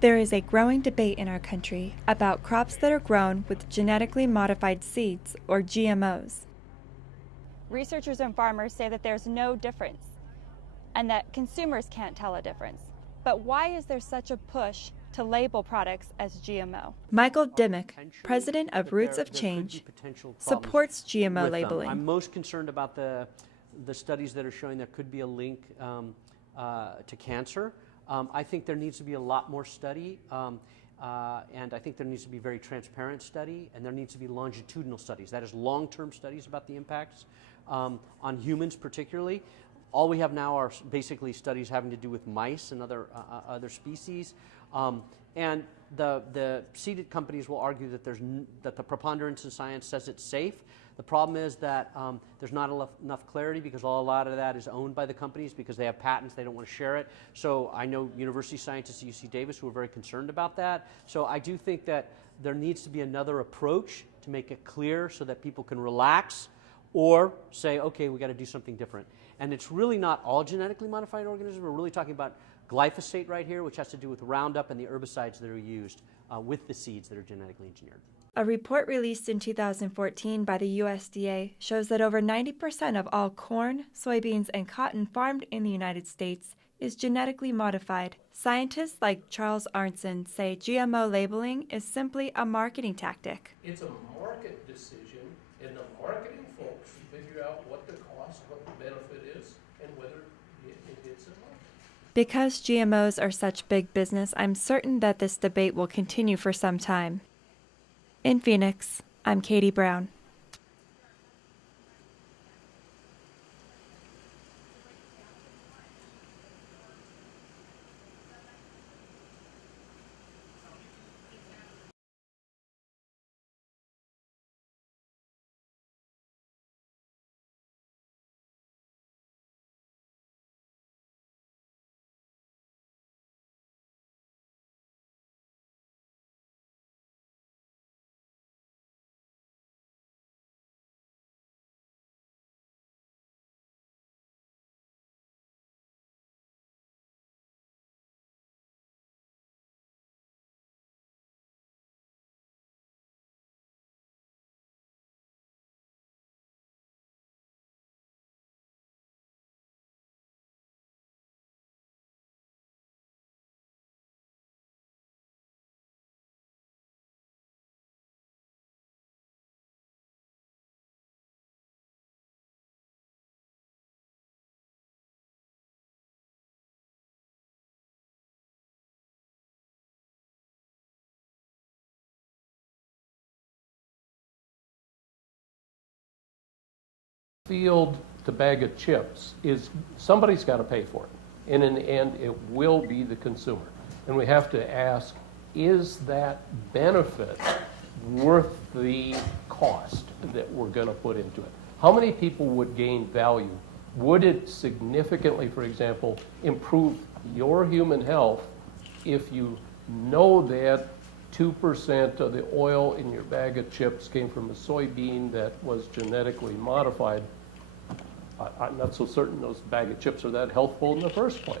There is a growing debate in our country about crops that are grown with genetically modified seeds, or GMOs. Researchers and farmers say that there's no difference and that consumers can't tell a difference. But why is there such a push to label products as GMO? Michael Dimmock, president of Roots of Change, supports GMO labeling. I'm most concerned about the studies that are showing there could be a link to cancer. I think there needs to be a lot more study, and I think there needs to be very transparent study, and there needs to be longitudinal studies. That is long-term studies about the impacts on humans particularly. All we have now are basically studies having to do with mice and other species. And the seeded companies will argue that that the preponderance in science says it's safe. The problem is that there's not enough clarity because a lot of that is owned by the companies because they have patents, they don't want to share it. So I know university scientists at UC Davis who are very concerned about that. So I do think that there needs to be another approach to make it clear so that people can relax or say, okay, we got to do something different. And it's really not all genetically modified organisms. We're really talking about glyphosate right here, which has to do with Roundup and the herbicides that are used with the seeds that are genetically engineered. A report released in 2014 by the USDA shows that over 90% of all corn, soybeans, and cotton farmed in the United States is genetically modified. Scientists like Charles Arnson say GMO labeling is simply a marketing tactic. It's a market decision, and the marketing folks figure out what the cost, what the benefit is, and whether it hits the market. Because GMOs are such big business, I'm certain that this debate will continue for some time. In Phoenix, I'm Katie Brown. Field to bag of chips is somebody's got to pay for it, and in the end it will be the consumer. And we have to ask, is that benefit worth the cost that we're going to put into it? How many people would gain value? Would it significantly, for example, improve your human health if you know that 2% of the oil in your bag of chips came from a soybean that was genetically modified? I'm not so certain those bag of chips are that healthful in the first place.